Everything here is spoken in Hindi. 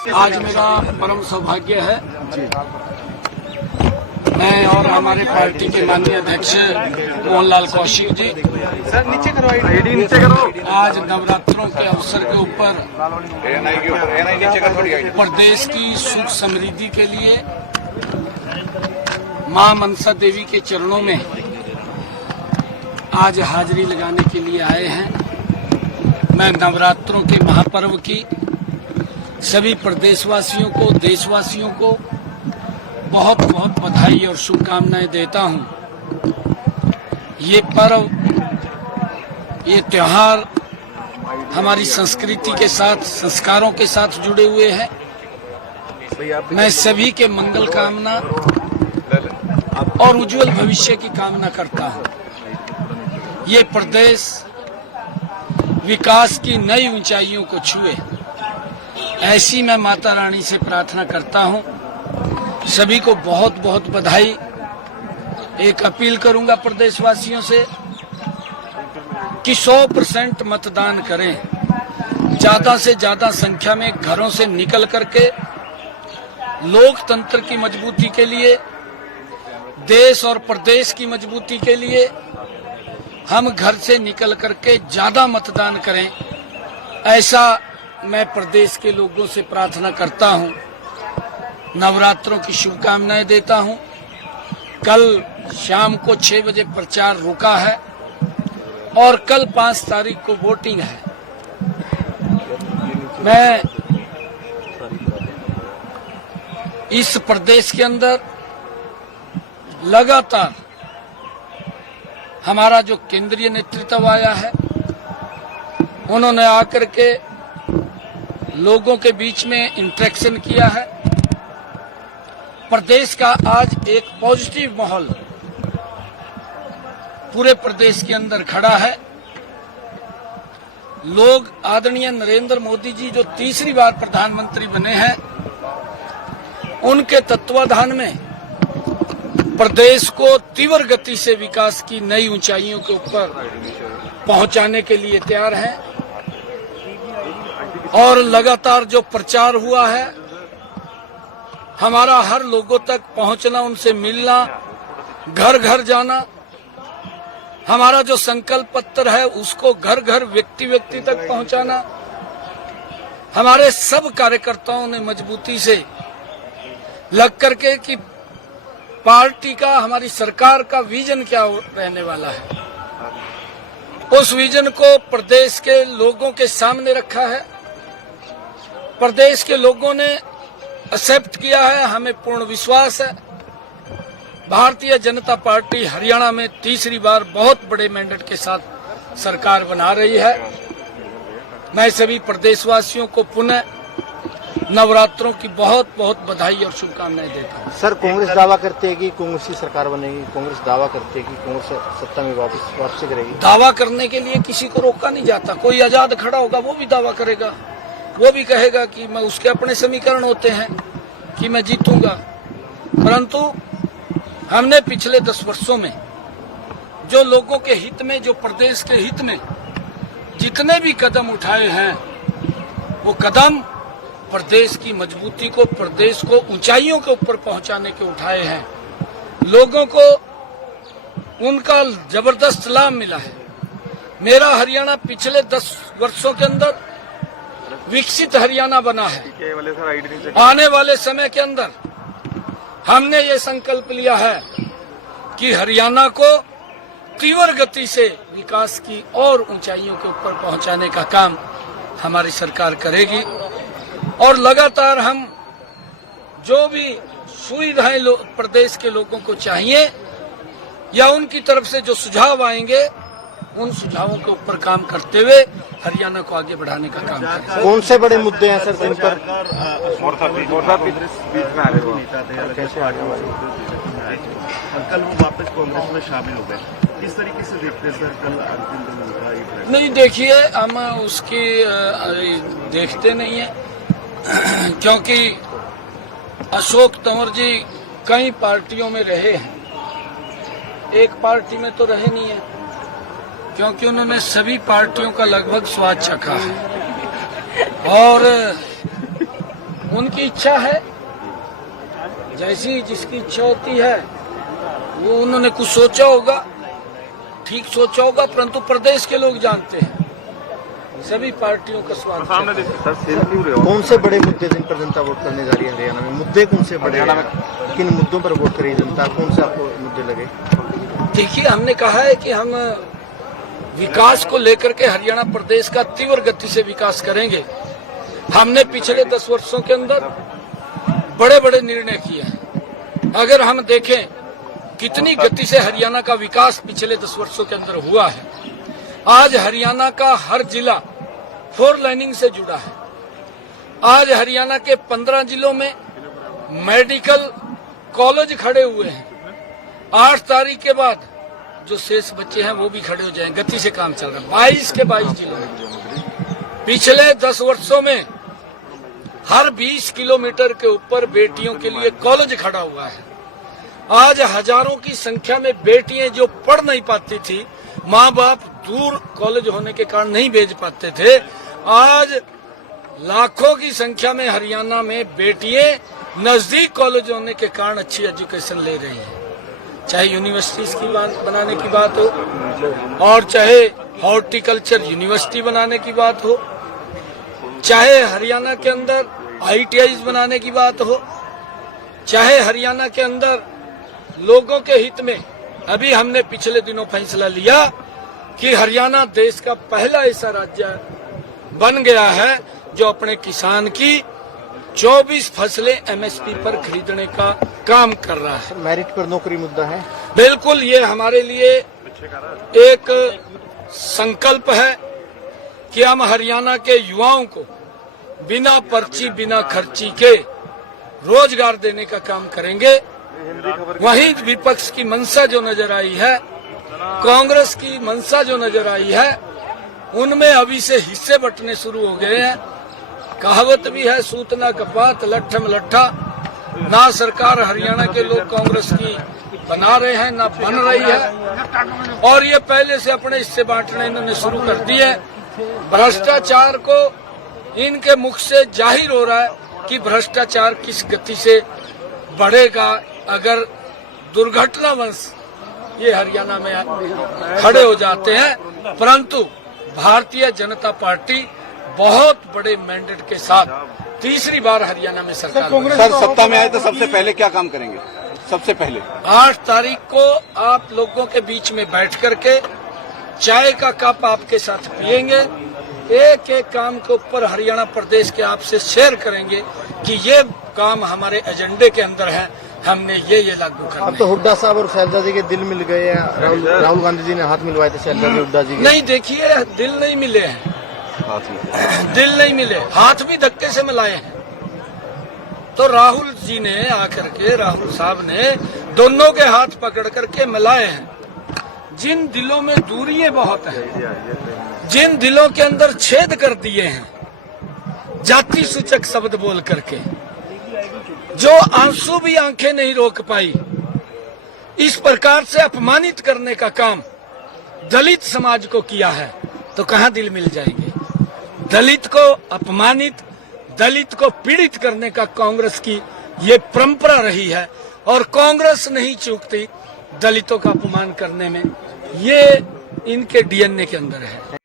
आज मेरा परम सौभाग्य है, मैं और हमारे पार्टी के माननीय अध्यक्ष मोहनलाल कौशिक जी आज नवरात्रों के अवसर के ऊपर प्रदेश की सुख समृद्धि के लिए मां मनसा देवी के चरणों में आज हाजिरी लगाने के लिए आए हैं। मैं नवरात्रों के महापर्व की सभी प्रदेशवासियों को, देशवासियों को बहुत बहुत बधाई और शुभकामनाएं देता हूं। ये पर्व, ये त्योहार हमारी संस्कृति के साथ, संस्कारों के साथ जुड़े हुए हैं। मैं सभी के मंगल कामना और उज्जवल भविष्य की कामना करता हूं। ये प्रदेश विकास की नई ऊंचाइयों को छुए, ऐसी मैं माता रानी से प्रार्थना करता हूं। सभी को बहुत बहुत बधाई। एक अपील करूंगा प्रदेशवासियों से कि 100% मतदान करें, ज्यादा से ज्यादा संख्या में घरों से निकल करके लोकतंत्र की मजबूती के लिए, देश और प्रदेश की मजबूती के लिए हम घर से निकल करके ज्यादा मतदान करें, ऐसा मैं प्रदेश के लोगों से प्रार्थना करता हूं। नवरात्रों की शुभकामनाएं देता हूं। कल शाम को 6 बजे प्रचार रुका है और कल 5 तारीख को वोटिंग है। मैं इस प्रदेश के अंदर लगातार हमारा जो केंद्रीय नेतृत्व आया है, उन्होंने आकर के लोगों के बीच में इंटरेक्शन किया है। प्रदेश का आज एक पॉजिटिव माहौल पूरे प्रदेश के अंदर खड़ा है। लोग आदरणीय नरेंद्र मोदी जी जो तीसरी बार प्रधानमंत्री बने हैं, उनके तत्वाधान में प्रदेश को तीव्र गति से विकास की नई ऊंचाइयों के ऊपर पहुंचाने के लिए तैयार हैं। और लगातार जो प्रचार हुआ है, हमारा हर लोगों तक पहुंचना, उनसे मिलना, घर घर जाना, हमारा जो संकल्प पत्र है उसको घर घर, व्यक्ति व्यक्ति तक पहुंचाना, हमारे सब कार्यकर्ताओं ने मजबूती से लग करके कि पार्टी का, हमारी सरकार का विजन क्या रहने वाला है, उस विजन को प्रदेश के लोगों के सामने रखा है। प्रदेश के लोगों ने एक्सेप्ट किया है, हमें पूर्ण विश्वास है। भारतीय जनता पार्टी हरियाणा में तीसरी बार बहुत बड़े मैंडेट के साथ सरकार बना रही है। मैं सभी प्रदेशवासियों को पुनः नवरात्रों की बहुत बहुत बधाई और शुभकामनाएं देता हूं। सर, कांग्रेस दावा करती है कि कांग्रेस की सरकार बनेगी, कांग्रेस दावा करती है कि कांग्रेस सत्ता में वापसी करेगी। दावा करने के लिए किसी को रोका नहीं जाता। कोई आजाद खड़ा होगा, वो भी दावा करेगा, वो भी कहेगा कि मैं, उसके अपने समीकरण होते हैं कि मैं जीतूंगा। परंतु हमने पिछले 10 वर्षों में जो लोगों के हित में, जो प्रदेश के हित में जितने भी कदम उठाए हैं, वो कदम प्रदेश की मजबूती को, प्रदेश को ऊंचाइयों के ऊपर पहुंचाने के उठाए हैं। लोगों को उनका जबरदस्त लाभ मिला है। मेरा हरियाणा पिछले 10 वर्षों के अंदर विकसित हरियाणा बना है। आने वाले समय के अंदर हमने ये संकल्प लिया है कि हरियाणा को तीव्र गति से विकास की और ऊंचाइयों के ऊपर पहुंचाने का काम हमारी सरकार करेगी। और लगातार हम जो भी सुविधाएं प्रदेश के लोगों को चाहिए या उनकी तरफ से जो सुझाव आएंगे, उन सुझावों के ऊपर काम करते हुए हरियाणा को आगे बढ़ाने का काम करें। कौन से बड़े मुद्दे हैं सर जिन पर कैसे आगे कल वो वापस कांग्रेस में शामिल हो गए, किस तरीके से देखते हैं सर कल अंतिम दिन उनका? नहीं, देखिए, हम उसकी देखते नहीं है क्योंकि अशोक तंवर जी कई पार्टियों में रहे हैं, एक पार्टी में तो रहे नहीं है, क्योंकि उन्होंने सभी पार्टियों का लगभग स्वाद चखा है। और उनकी इच्छा है, जैसी जिसकी इच्छा होती है वो उन्होंने कुछ सोचा होगा, ठीक सोचा होगा, परंतु प्रदेश के लोग जानते हैं सभी पार्टियों का स्वागत है। कौन से बड़े मुद्दे जिन पर जनता वोट करने जा रही है हरियाणा में? मुद्दे कौन से बड़े हैं? किन मुद्दों पर वोट करेगी जनता? कौन से आपको मुद्दे लगे? देखिए, हमने कहा है कि हम विकास को लेकर के हरियाणा प्रदेश का तीव्र गति से विकास करेंगे। हमने पिछले 10 वर्षों के अंदर बड़े बड़े निर्णय किए हैं। अगर हम देखें कितनी गति से हरियाणा का विकास पिछले 10 वर्षों के अंदर हुआ है। आज हरियाणा का हर जिला 4 लाइनिंग से जुड़ा है। आज हरियाणा के 15 जिलों में मेडिकल कॉलेज खड़े हुए हैं। 8 तारीख के बाद जो शेष बच्चे हैं वो भी खड़े हो जाएंगे। गति से काम चल रहा है 22 के 22 जिलों में। पिछले 10 वर्षों में हर 20 किलोमीटर के ऊपर बेटियों के लिए कॉलेज खड़ा हुआ है। आज हजारों की संख्या में बेटियां जो पढ़ नहीं पाती थी, माँ बाप दूर कॉलेज होने के कारण नहीं भेज पाते थे, आज लाखों की संख्या में हरियाणा में बेटियां नजदीक कॉलेज होने के कारण अच्छी एजुकेशन ले रही हैं। चाहे यूनिवर्सिटीज की बात बनाने की बात हो और चाहे हॉर्टिकल्चर यूनिवर्सिटी बनाने की बात हो, चाहे हरियाणा के अंदर ITIs बनाने की बात हो, चाहे हरियाणा के अंदर लोगों के हित में अभी हमने पिछले दिनों फैसला लिया कि हरियाणा देश का पहला ऐसा राज्य बन गया है जो अपने किसान की 24 फसलें MSP पर खरीदने का काम कर रहा है। मेरिट पर नौकरी मुद्दा है। बिल्कुल, ये हमारे लिए एक संकल्प है कि हम हरियाणा के युवाओं को बिना पर्ची बिना खर्ची के रोजगार देने का काम करेंगे। वहीं विपक्ष की मंशा जो नजर आई है, कांग्रेस की मंशा जो नजर आई है, उनमें अभी से हिस्से बंटने शुरू हो गए हैं। कहावत भी है, सूतना कपात लट्ठम लट्ठा। ना सरकार हरियाणा के लोग कांग्रेस की बना रहे हैं ना बन रही है, और ये पहले से अपने हिस्से बांटने इन्होंने शुरू कर दिए। भ्रष्टाचार को इनके मुख से जाहिर हो रहा है कि भ्रष्टाचार किस गति से बढ़ेगा अगर दुर्घटनावश ये हरियाणा में खड़े हो जाते हैं। परंतु भारतीय जनता पार्टी बहुत बड़े मैंडेट के साथ तीसरी बार हरियाणा में सरकार सर सत्ता में आए तो सबसे पहले क्या काम करेंगे? सबसे पहले 8 तारीख को आप लोगों के बीच में बैठ करके चाय का कप आपके साथ पिएंगे, एक एक काम के ऊपर हरियाणा प्रदेश के आपसे शेयर करेंगे कि ये काम हमारे एजेंडे के अंदर है, हमने ये लागू करना है। अब तो हुड्डा साहब और शैलजा जी के दिल मिल गए हैं। राहुल गांधी जी ने हाथ मिलवाए थे शैलजा जी हुड्डा जी के। नहीं, देखिए, दिल नहीं मिले हैं, दिल नहीं मिले, हाथ भी धक्के से मिलाए हैं। तो राहुल जी ने आकर के, राहुल साहब ने दोनों के हाथ पकड़ करके मिलाए हैं। जिन दिलों में दूरियां बहुत हैं, जिन दिलों के अंदर छेद कर दिए हैं जाति सूचक शब्द बोल करके, जो आंसू भी आंखें नहीं रोक पाई, इस प्रकार से अपमानित करने का काम दलित समाज को किया है, तो कहां दिल मिल जाएंगे? दलित को अपमानित, दलित को पीड़ित करने का कांग्रेस की ये परंपरा रही है, और कांग्रेस नहीं चूकती दलितों का अपमान करने में। ये इनके DNA के अंदर है।